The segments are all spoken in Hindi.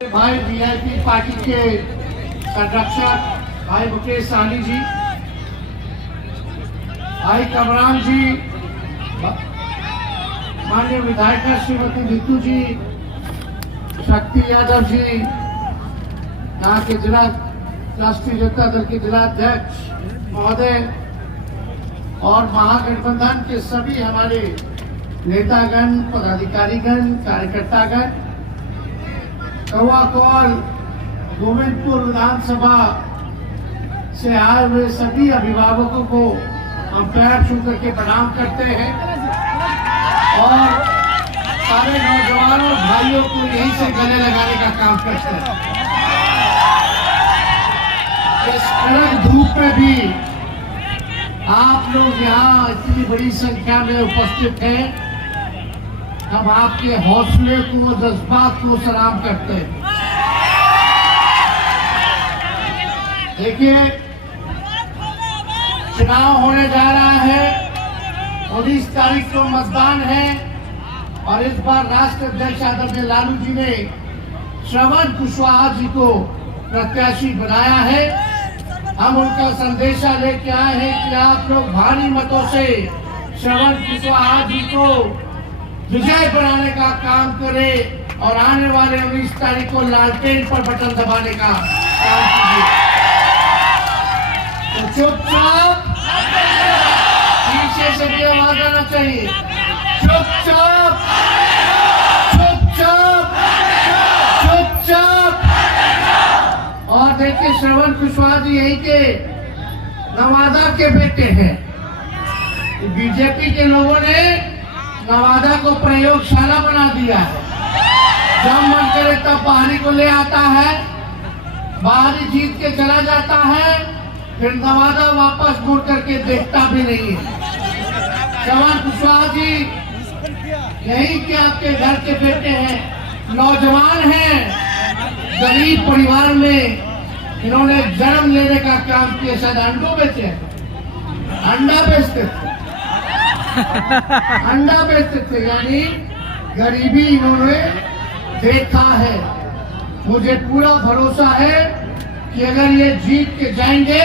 भाई वीआईपी पार्टी के संरक्षक भाई मुकेश सहनी जी, भाई कमरान जी, माननीय विधायक श्रीमती नीतू जी, शक्ति यादव जी, यहाँ के जिला राष्ट्रीय जनता दल के जिला अध्यक्ष महोदय और महागठबंधन के सभी हमारे नेतागण, पदाधिकारीगण, कार्यकर्तागण, कौआकोल गोविंदपुर विधानसभा से आए हुए सभी अभिभावकों को हम पैर छू करके प्रणाम करते हैं और सारे नौजवानों भाइयों को यहीं से गले लगाने का काम करते हैं। इस कड़क धूप में भी आप लोग यहाँ इतनी बड़ी संख्या में उपस्थित हैं, हम आपके हौसले को, जज्बात को सलाम करते हैं। देखिए, चुनाव होने जा रहा है, 19 तारीख को मतदान है और इस बार राष्ट्रीय अध्यक्ष आदरणीय लालू जी ने श्रवण कुशवाहा जी को प्रत्याशी बनाया है। हम उनका संदेशा लेके आए हैं कि आप लोग भारी मतों से श्रवण कुशवाहा जी को विजय बनाने का काम करें और आने वाले 19 तारीख को लालटेन पर बटन दबाने का काम कीजिए। तो चुपचाप, पीछे से भी आवाज आना चाहिए, चुपचाप, चुपचाप, चुपचाप। और देखिए, श्रवण कुशवाहा जी यही के नवादा के बेटे हैं। बीजेपी के लोगों ने नवादा को प्रयोगशाला बना दिया है। जब मन करे तब बाहरी को ले आता है, बाहरी जीत के चला जाता है, फिर नवादा वापस मुड़ करके देखता भी नहीं है। श्रवण कुशवाहा जी यही के आपके घर के बेटे हैं, नौजवान हैं, गरीब परिवार में इन्होंने जन्म लेने का काम किया। शायद अंडों बेचे, अंडा बेचते थे, अंडा बेचते थे, यानी गरीबी इन्होंने देखा है। मुझे पूरा भरोसा है कि अगर ये जीत के जाएंगे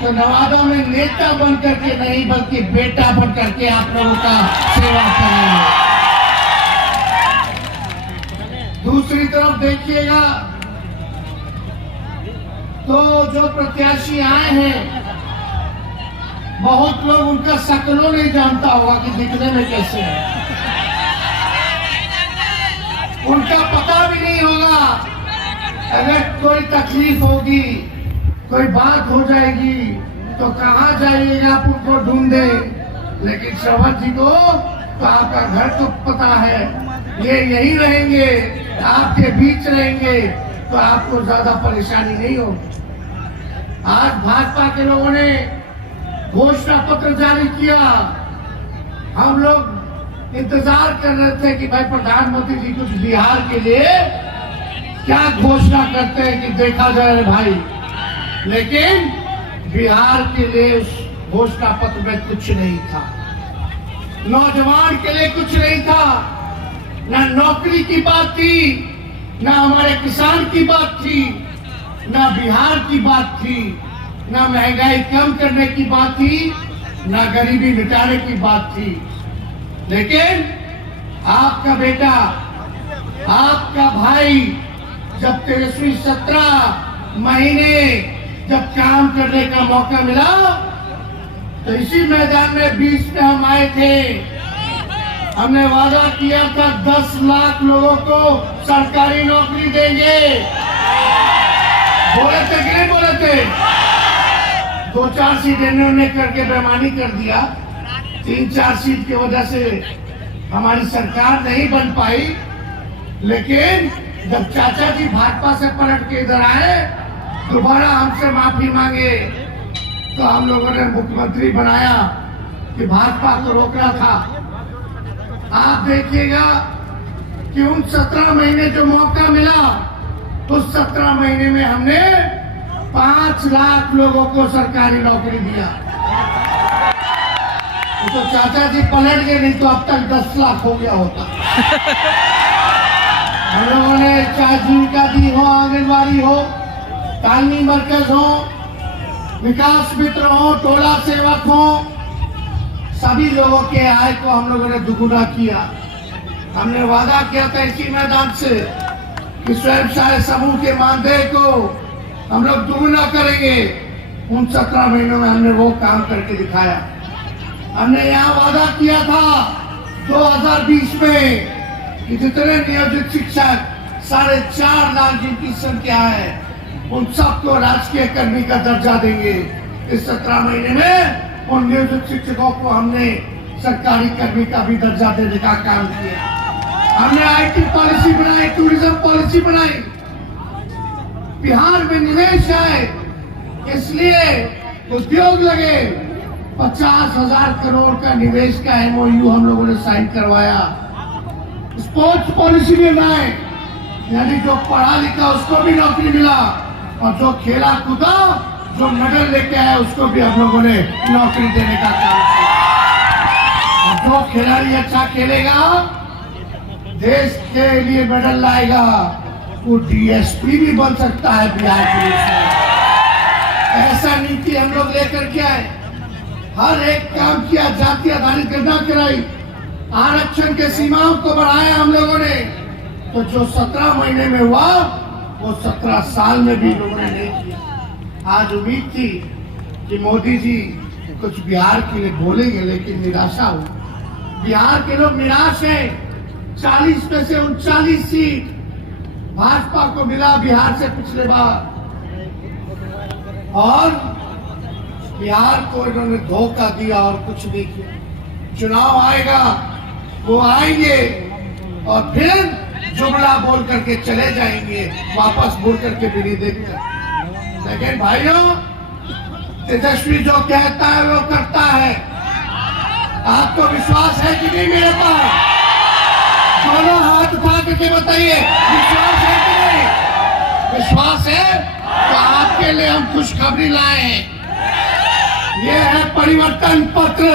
तो नवादा में नेता बन करके नहीं बल्कि बेटा बन करके आप लोगों का सेवा करेंगे। दूसरी तरफ देखिएगा तो जो प्रत्याशी आए हैं, बहुत लोग उनका शक्लों नहीं जानता होगा कि दिखने में कैसे है, उनका पता भी नहीं होगा। अगर कोई तकलीफ होगी, कोई बात हो जाएगी तो कहाँ जाइएगा आप उनको ढूंढे। लेकिन श्रवण जी को तो आपका घर तो पता है, ये यही रहेंगे, आपके बीच रहेंगे, तो आपको ज्यादा परेशानी नहीं होगी। आज भाजपा के लोगों ने घोषणा पत्र जारी किया। हम लोग इंतजार कर रहे थे कि भाई प्रधानमंत्री जी कुछ बिहार के लिए क्या घोषणा करते हैं कि देखा जाए भाई, लेकिन बिहार के लिए उस घोषणा पत्र में कुछ नहीं था, नौजवान के लिए कुछ नहीं था, ना नौकरी की बात थी, ना हमारे किसान की बात थी, ना बिहार की बात थी, ना महंगाई कम करने की बात थी, ना गरीबी मिटाने की बात थी। लेकिन आपका बेटा, आपका भाई जब तेजस्वी 17 महीने जब काम करने का मौका मिला तो इसी मैदान में 20 में हम आए थे। हमने वादा किया था 10 लाख लोगों को सरकारी नौकरी देंगे। बोले थे कि नहीं बोले थे? 2-4 सीट इन्होंने करके बेईमानी कर दिया। 3-4 सीट की वजह से हमारी सरकार नहीं बन पाई। लेकिन जब चाचा जी भाजपा से पलट के इधर आए, दोबारा हमसे माफी मांगे, तो हम लोगों ने मुख्यमंत्री बनाया कि भाजपा को रोकना था। आप देखिएगा कि उन 17 महीने जो मौका मिला, उस 17 महीने में हमने 5 लाख लोगों को सरकारी नौकरी दिया। तो चाचा जी पलट गए, नहीं तो अब तक 10 लाख हो गया होता। हम लोगों ने चाहे जीविका दी हो, आंगनबाड़ी हो, तालीमी मरकज हो, विकास मित्र हो, टोला सेवक हो, सभी लोगों के आय को हम लोगों ने दुगुना किया। हमने वादा किया था इसी मैदान से कि स्वयं सहायता समूह के मानदेय को हम लोग दुगुना करेंगे। उन 17 महीनों में हमने वो काम करके दिखाया। हमने यहाँ वादा किया था 2020 में कि जितने नियोजित शिक्षक 4.5 लाख जिनकी संख्या है उन सबको राजकीय कर्मी का दर्जा देंगे। इस 17 महीने में उन नियोजित शिक्षकों को हमने सरकारी कर्मी का भी दर्जा देने का काम किया। हमने IT पॉलिसी बनाई, टूरिज्म पॉलिसी बनाई, बिहार में निवेश आए, इसलिए उद्योग लगे। 50,000 करोड़ का निवेश का MOU हम लोगों ने साइन करवाया। स्पोर्ट्स पॉलिसी भी बनाए, यानी जो पढ़ा लिखा उसको भी नौकरी मिला और जो खेला कूदा, जो मेडल लेके आया उसको भी हम लोगों ने नौकरी देने का काम किया। जो खिलाड़ी अच्छा खेलेगा, देश के लिए मेडल लाएगा, वो DSP भी बन सकता है बिहार पुलिस में। ऐसा नीति हम लोग लेकर के आए, हर एक काम किया, जाति आधारित गणना कराई, आरक्षण के सीमाओं को बढ़ाया हम लोगों ने। तो जो 17 महीने में हुआ वो 17 साल में भी लोगों ने नहीं किया। आज उम्मीद थी कि मोदी जी कुछ बिहार के लिए बोलेंगे, लेकिन निराशा हुई। बिहार के लोग निराश हैं। 40 में से 39 सीट भाजपा को मिला बिहार से पिछले बार, और बिहार को इन्होंने धोखा दिया और कुछ नहीं किया। चुनाव आएगा, वो आएंगे और फिर जुमला बोल करके चले जाएंगे, वापस मुड़ करके भी नहीं देखते। लेकिन भाइयों, तेजस्वी जो कहता है वो करता है। आपको विश्वास है कि नहीं मेरे पास? दोनों हाथ उठा करके बताइए, विश्वास है कि नहीं? विश्वास है तो आपके लिए हम खुशखबरी लाए हैं। ये है परिवर्तन पत्र।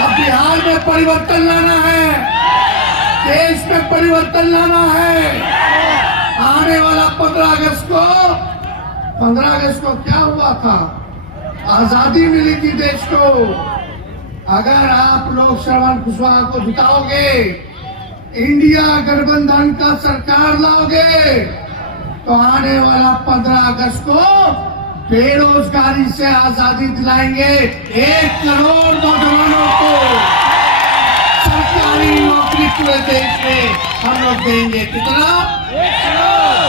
अब बिहार में परिवर्तन लाना है, देश में परिवर्तन लाना है। आने वाला 15 अगस्त को क्या हुआ था? आजादी मिली थी देश को। अगर आप लोग श्रवण कुशवाहा को जिताओगे, इंडिया गठबंधन का सरकार लाओगे, तो आने वाला 15 अगस्त को बेरोजगारी से आजादी दिलाएंगे। 1 करोड़ नौजवानों को सरकारी नौकरी पूरे देश में हम लोग देंगे। कितना?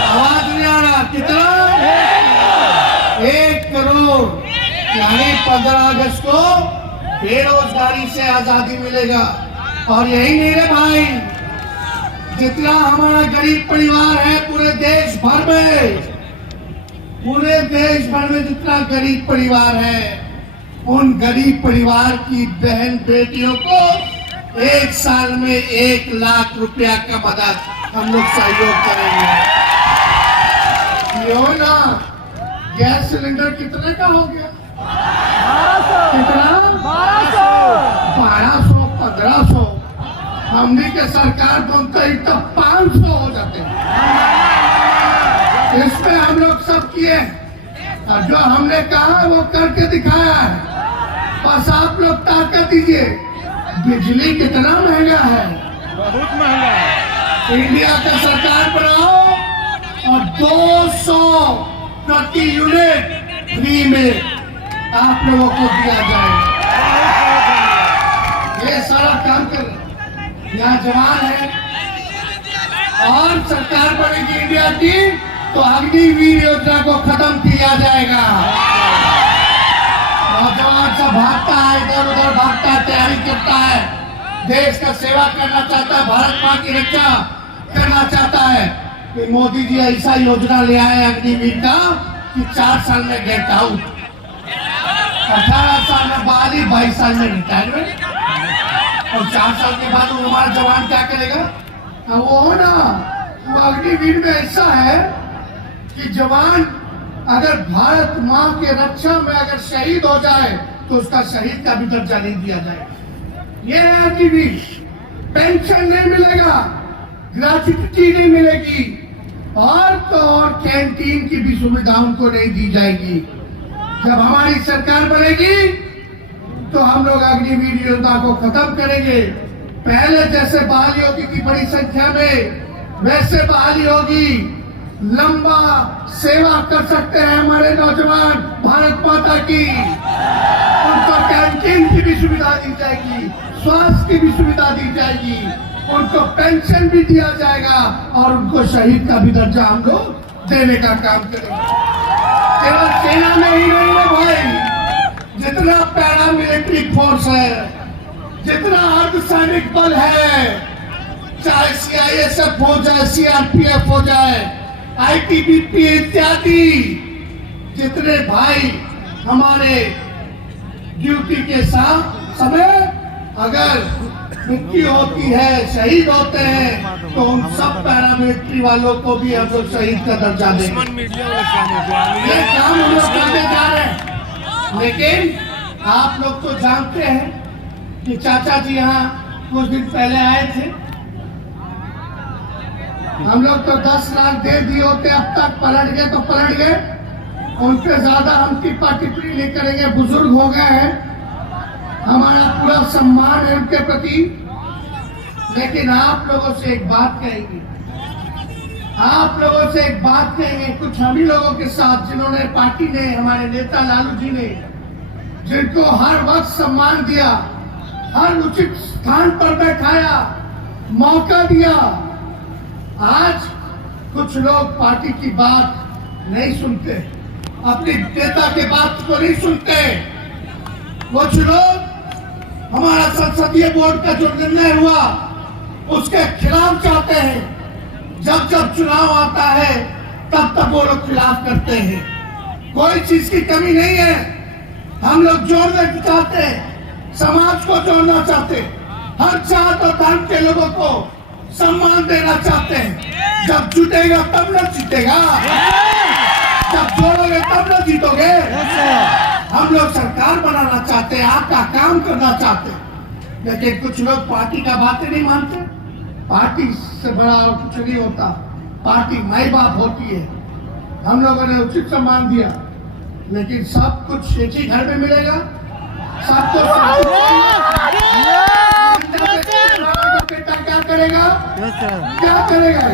आवाज नहीं आ रहा। कितना? 1 करोड़। यानी 15 अगस्त को बेरोजगारी से आजादी मिलेगा। और यही नहीं रे भाई, जितना हमारा गरीब परिवार है पूरे देश भर में जितना गरीब परिवार है, उन गरीब परिवार की बहन बेटियों को 1 साल में 1 लाख रुपया का मदद हम लोग सहयोग करेंगे। ये हो ना, गैस सिलेंडर कितने का हो गया? 1200, 1500। हमने के सरकार बनते ही तो 500 हो जाते हैं। इसमें हम लोग सब किए, और जो हमने कहा वो करके दिखाया है। बस आप लोग ताकत दीजिए। बिजली कितना महंगा है, बहुत महंगा है। इंडिया का सरकार बनाओ और 200 प्रति यूनिट फ्री में आप लोगों को दिया जाएगा। ये सारा काम कर, यहाँ जवान है और सरकार बनेगी इंडिया की तो अग्निवीर योजना को खत्म किया जाएगा। नौजवान सब भागता है, इधर उधर भागता है, तैयारी करता है, देश का सेवा करना चाहता है, भारत माँ की रक्षा करना चाहता है। कि मोदी जी ऐसा योजना ले आए अग्निवीर का कि 4 साल में गेट आउट, 18 साल में बहाली, 22 साल में रिटायरमेंट, और 4 साल के बाद वो हमारा जवान क्या करेगा? वो हो ना, वो अग्निवीर में ऐसा है कि जवान अगर भारत माँ के रक्षा में अगर शहीद हो जाए तो उसका शहीद का भी दर्जा नहीं दिया जाएगा। ये है अग्निवीर। पेंशन नहीं मिलेगा, ग्रेच्युटी नहीं मिलेगी और तो और कैंटीन की भी सुविधा उनको नहीं दी जाएगी। जब हमारी सरकार बनेगी तो हम लोग अग्निवीर योजना को खत्म करेंगे। पहले जैसे बहाली होती थी बड़ी संख्या में, वैसे बहाली होगी। लंबा सेवा कर सकते हैं हमारे नौजवान भारत माता की। उनको कैंटीन की भी सुविधा दी जाएगी, स्वास्थ्य की भी सुविधा दी जाएगी, उनको पेंशन भी दिया जाएगा और उनको शहीद का भी दर्जा हम लोग देने का काम करेंगे। केवल सेना में ही नहीं है भाई, जितना पैरा मिलिट्री फोर्स है, जितना अर्धसैनिक बल है, चाहे CISF हो जाए, CRPF हो जाए, ITBP इत्यादि, जितने भाई हमारे ड्यूटी के साथ समय अगर मृत्यु होती है, शहीद होते हैं, तो उन सब पैरामिलिट्री वालों को भी हम लोग शहीद का दर्जा देंगे। ये काम हम लोग करने जा रहे हैं। लेकिन आप लोग तो जानते हैं कि चाचा जी यहाँ कुछ दिन पहले आए थे। हम लोग तो 10 लाख दे दिए होते, अब तक पलट गए तो पलट गए। उन पे ज्यादा हम टिप्पा टिप्पणी नहीं करेंगे, बुजुर्ग हो गए हैं, हमारा पूरा सम्मान है उनके प्रति। लेकिन आप लोगों से एक बात कहेंगे, आप लोगों से एक बात कहेंगे, कुछ हम ही लोगों के साथ जिन्होंने पार्टी ने, हमारे नेता लालू जी ने, जिनको हर वक्त सम्मान दिया, हर उचित स्थान पर बैठाया, मौका दिया, आज कुछ लोग पार्टी की बात नहीं सुनते, अपनी नेता के बात को नहीं सुनते। कुछ लोग हमारा संसदीय बोर्ड का जो निर्णय हुआ उसके खिलाफ चाहते हैं। जब जब चुनाव आता है तब तक वो लोग खिलाफ करते हैं। कोई चीज की कमी नहीं है, हम लोग जोड़ना चाहते हैं, समाज को जोड़ना चाहते हैं, हर जात और धर्म के लोगों को सम्मान देना चाहते हैं। जब जुटेगा तब न जीतेगा, जब जोड़ोगे तब न जीतोगे। हम लोग सरकार बनाना चाहते हैं, आपका काम करना चाहते हैं, लेकिन कुछ लोग पार्टी का बातें नहीं मानते। पार्टी से बड़ा और कुछ नहीं होता, पार्टी माई बाप होती है। हम लोगों ने उचित सम्मान दिया, लेकिन सब कुछ एक ही घर में मिलेगा, सबको बेटा क्या करेगा, क्या करेगा।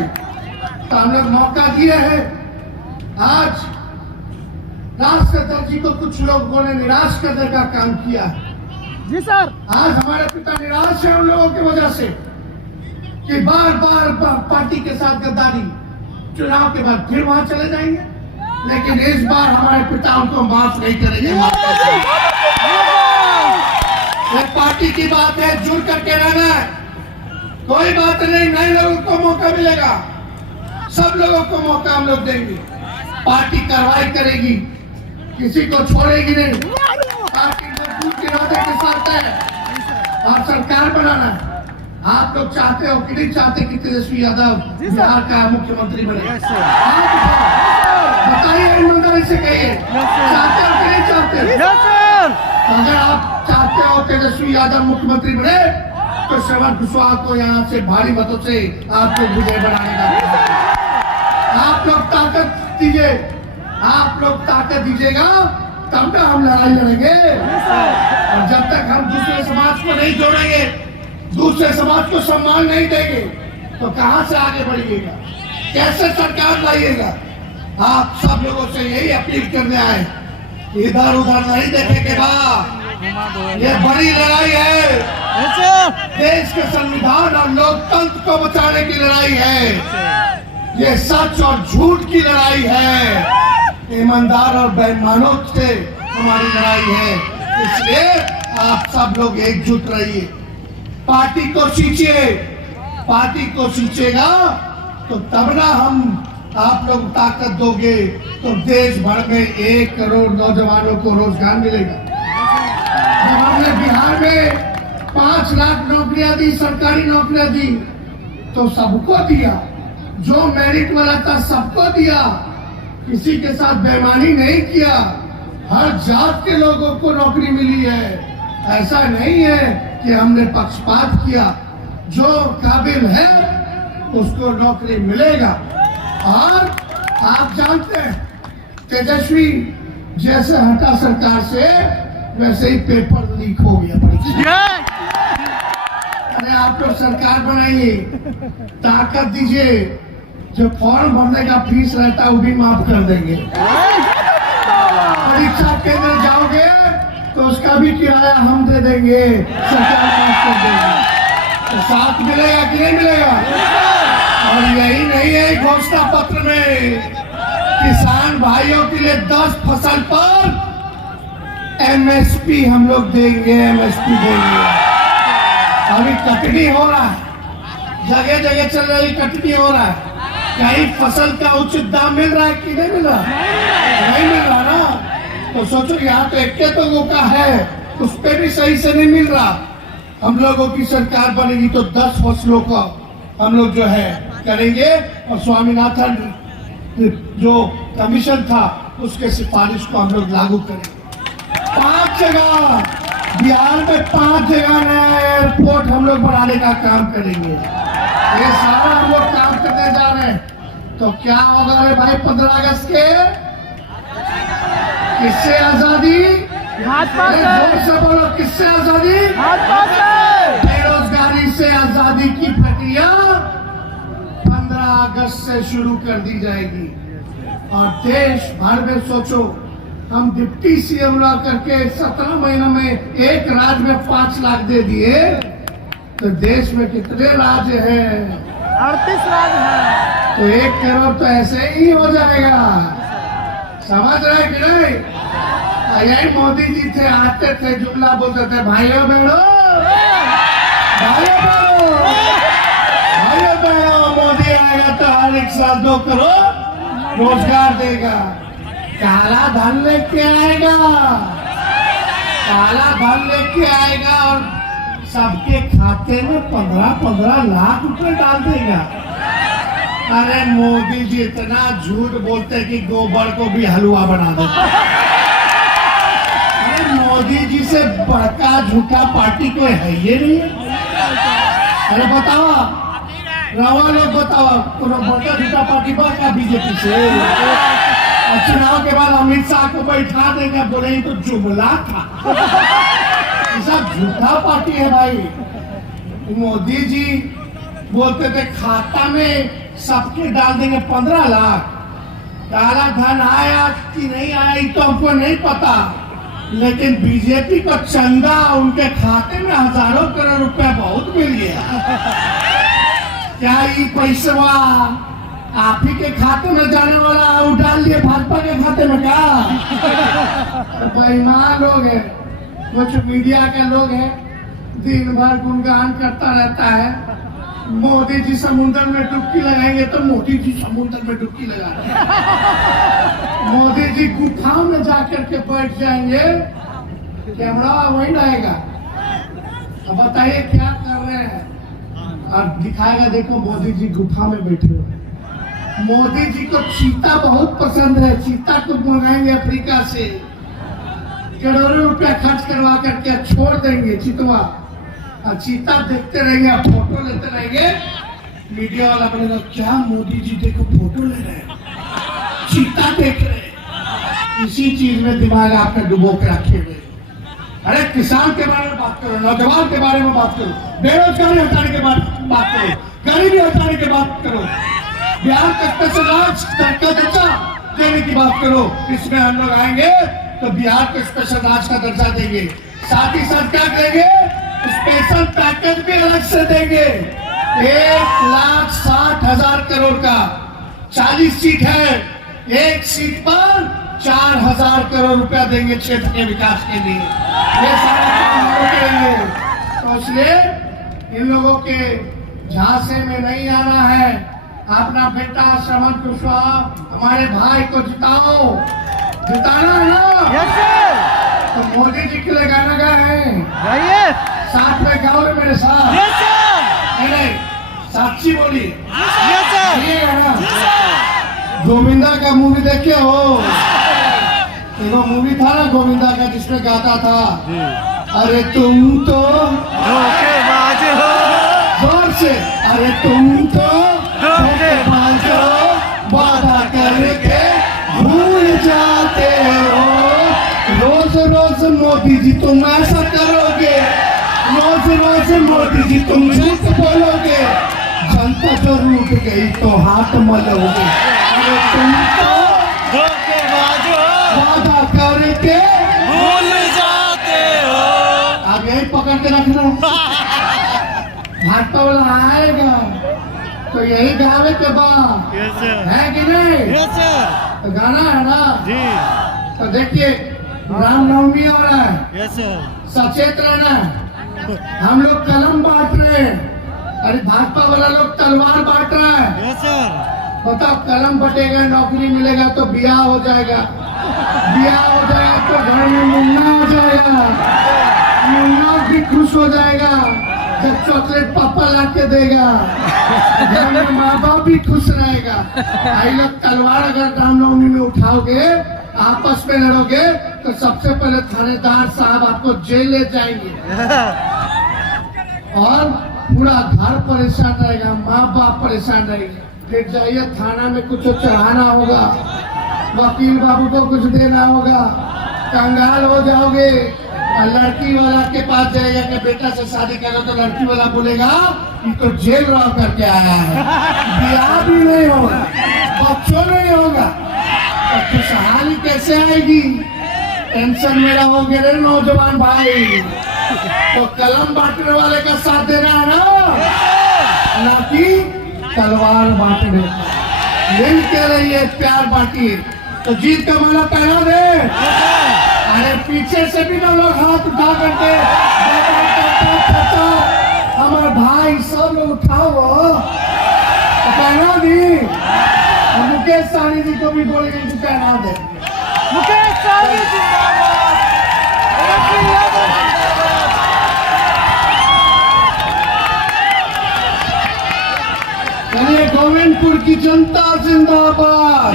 तो हम लोग मौका दिए हैं। आज राष्ट्रपति जी को कुछ लोगों ने निराश करने का काम किया है। जी सर। आज हमारे पिता निराश है उन लोगों की वजह से कि बार बार पार्टी के साथ गद्दारी, चुनाव के बाद फिर वहां चले जाएंगे। लेकिन इस बार हमारे पिता उनको माफ नहीं करेंगे। ये पार्टी की बात है, जुड़ करके रहना है, कोई बात नहीं। नए लोगों को मौका मिलेगा, सब लोगों को मौका हम लोग देंगे। पार्टी कार्रवाई करेगी, किसी को छोड़ेगी नहीं। पार्टी मजबूत इरादे के साथ है और सरकार बनाना है। आप लोग चाहते हो कि नहीं चाहते कि तेजस्वी यादव बिहार का मुख्यमंत्री बने? बताइए, ईमानदारी से कहिए, चाहते हो कि नहीं चाहते? अगर आप चाहते हो तेजस्वी यादव मुख्यमंत्री बने तो श्रवण कुशवाहा को यहाँ से भारी मतों से आपको विजय बनाएगा। आप लोग ताकत दीजिए, आप लोग ताकत दीजिएगा तब ना हम लड़ाई लड़ेंगे। और जब तक हम दूसरे समाज को नहीं जोड़ेंगे, दूसरे समाज को सम्मान नहीं देंगे, तो कहां से आगे बढ़िएगा, कैसे सरकार लाइएगा। आप सब लोगों से यही अपील करने आए, इधर उधर नहीं देखेंगे। ये बड़ी लड़ाई है, देश के संविधान और लोकतंत्र को बचाने की लड़ाई है। ये सच और झूठ की लड़ाई है, ईमानदार और बेईमानों से हमारी लड़ाई है। इसलिए आप सब लोग एकजुट रहिए, पार्टी को सींचिए। पार्टी को सींचेगा तो तब ना हम आप लोग ताकत दोगे तो देश भर में 1 करोड़ नौजवानों को रोजगार मिलेगा। जब हमने बिहार में 5 लाख नौकरियां दी, सरकारी नौकरियां दी, तो सबको दिया, जो मेरिट वाला था सबको दिया, किसी के साथ बेईमानी नहीं किया। हर जात के लोगों को नौकरी मिली है। ऐसा नहीं है कि हमने पक्षपात किया। जो काबिल है उसको नौकरी मिलेगा। और आप जानते हैं तेजस्वी जैसे हटा सरकार से वैसे ही पेपर लीक हो गया परीक्षा। अरे आप लोग सरकार बनाइए, ताकत दीजिए, जो फॉर्म भरने का फीस रहता है वो भी माफ कर देंगे। परीक्षा केंद्र जाओगे तो उसका भी किराया हम दे देंगे, सरकार माफ कर देंगे। तो साथ मिलेगा कि नहीं मिलेगा? और यही नहीं है, घोषणा पत्र में किसान भाइयों के लिए 10 फसल पर एमएसपी हम लोग देंगे, एमएसपी देंगे। अभी कटनी हो रहा है, जगह जगह चल रही कटनी हो रहा है, कहीं फसल का उचित दाम मिल रहा है कि नहीं मिल रहा? नहीं मिल रहा ना। तो सोचो यहाँ तो इक्के लोगों का है, उस पर भी सही से नहीं मिल रहा। हम लोगों की सरकार बनेगी तो 10 फसलों का हम लोग जो है करेंगे, और स्वामीनाथन जो कमीशन था उसके सिफारिश को हम लोग लागू करेंगे। 5 जगह बिहार में 5 जगह नया एयरपोर्ट हम लोग बनाने का काम करेंगे। ये सारा हम लोग काम करने जा रहे हैं। तो क्या होगा रे भाई 15 अगस्त के? किससे आजादी? भाजपा से। जोर से बोलो, किससे आजादी? भाजपा से। बेरोजगारी से आजादी की प्रक्रिया 15 अगस्त से शुरू कर दी जाएगी। और देश भर में सोचो, हम डिप्टी सीएम ला करके 17 महीनों में एक राज्य में 5 लाख दे दिए, तो देश में कितने राज्य हैं? 38 राज्य है। तो 1 करोड़ तो ऐसे ही हो जाएगा। समझ रहे कि नहीं? यही मोदी जी थे, आते थे, जुमला बोलते थे, भाइयों बहनों, भाइयों बहनों, भाइयों बहनों, मोदी आएगा तो हर 1 साल 2 करोड़ रोजगार देगा। काला धन लेके आएगा, काला धन लेके आएगा और सबके खाते में 15-15 लाख रुपए डाल देगा। अरे मोदी जी इतना झूठ बोलते कि गोबर को भी हलवा बना देते। अरे मोदी जी से बड़का झूठा पार्टी कोई है ये नहीं है। अरे बताओ, रवा लोग बताओ, बड़का झूठा पार्टी बड़ा बीजेपी से। चुनाव के बाद अमित शाह को बैठा देंगे, बोले तो जुमला था। सब झूठा पार्टी है भाई। मोदी जी बोलते थे खाता में सबके डाल देंगे 15 लाख। काला धन आया कि नहीं आया ये तो हमको नहीं पता, लेकिन बीजेपी को चंदा उनके खाते में हजारों करोड़ रुपया बहुत मिल गया। क्या ये पैसा आप ही के खाते में जाने वाला वो डाल दिए भाजपा के खाते में? क्या बेईमान लोग हैं, कुछ मीडिया के लोग हैं, दिन भर गुणगान करता रहता है। मोदी जी समुद्र में डुबकी लगाएंगे तो मोदी जी समुद्र में डुबकी लगा रहे हैं। मोदी जी गुफाओं में जाकर के बैठ जाएंगे, कैमरा वही रहेगा। अब बताइए क्या कर रहे हैं? और दिखाएगा, देखो मोदी जी गुफा में बैठे हुए। मोदी जी को चीता बहुत पसंद है, चीता को मंगाएंगे अफ्रीका से, करोड़ों रुपया खर्च करवा करके छोड़ देंगे चितवा, और चीता देखते रहेंगे, फोटो लेते रहेंगे। मीडिया वाला बोलेगा क्या मोदी जी देखो फोटो ले रहे हैं, चीता देख रहे हैं। इसी चीज में दिमाग आपका डुबो के रखे हुए। अरे किसान के बारे में बात करो, नौजवान के बारे में बात करो, बेरोजगारी हटाने के बात करो, गरीबी हटाने की बात करो, बिहार का स्पेशल राज का दर्जा देने की बात करो। इसमें हम लोग आएंगे तो बिहार को स्पेशल राज का दर्जा देंगे, साथ ही साथ क्या करेंगे, स्पेशल पैकेज भी अलग से देंगे। 1,60,000 करोड़ का 40 सीट है, एक सीट पर 4,000 करोड़ रुपया देंगे क्षेत्र के विकास के लिए। ये सारा काम हम लोग करेंगे। तो इसलिए इन लोगों के झांसे में नहीं आना है। अपना बेटा श्रवण कुशवाहा हमारे भाई को जिताओ, जिताना है ना? Yes sir. तो मोदी जी के लिए गाना गाए, गाइए। साथ में गाओ मेरे साथ। Yes sir. नहीं, साक्षी बोली। Yes sir. ये गाना गोविंदा का मूवी देखे हो? देखो मूवी था ना गोविंदा का, जिसमें गाता था, अरे तुम तो धोखेबाज हो। जोर से, अरे तुम तो मोदी जी तुम ऐसा करोगे, रोज रोज मोदी जी तुम झूठ बोलोगे, जनता जो रूठ गई तो हाथ मलोगे। अरे तुम तो धोखेबाज हो, वादा करके भूल जाते हो। अब यही पकड़ के रखना। भाजपा वाला आएगा तो यही गावे के बाद यस सर, है कि नहीं? यस सर, तो गाना है ना। जी, तो देखिए रामनवमी हो रहा है, यस सर, सचेत रहना है। हम लोग कलम बांट रहे हैं, अरे भाजपा वाला लोग तलवार बांट रहा है। यस सर, बताओ कलम बटेगा, नौकरी मिलेगा तो ब्याह हो जाएगा, ब्याह हो जाएगा तो घर में मुन्ना हो जाएगा, मुन्ना भी खुश हो जाएगा जब चॉकलेट पापा ला के देगा, घर में माँ बाप भी खुश रहेगा। आई लोग तलवार अगर रामनवमी में उठाओगे, आपस में लड़ोगे तो सबसे पहले थानेदार साहब आपको जेल ले जाएंगे और पूरा घर परेशान रहेगा, माँ बाप परेशान रहेंगे। फिर जाइए थाना में कुछ चढ़ाना होगा, वकील बाबू को कुछ देना होगा, कंगाल हो जाओगे। और लड़की वाला के पास जाएगा कि बेटा से शादी करो, तो लड़की वाला बोलेगा कि तो जेल रह करके आया है, ब्याह भी नहीं होगा, बच्चों नहीं होगा, तो खुशहाली कैसे आएगी? टेंशन में रहोगे रे नौजवान भाई। तो कलम बांटने वाले का साथ देना है ना कि तलवार बांटने। मिल के रहिए, प्यार बांटिए तो जीत का माला पहना दे। अरे पीछे से भी ना लोग हाथ उठा करके हमारे भाई सब लोग उठाओ तो पहना दी। और मुकेश सहनी जी को भी बोलेंगे कि पहना दे। मुकेश सहनी जिंदाबाद, AK यादव जिंदाबाद। चलिए गोविंदपुर की जनता जिंदाबाद।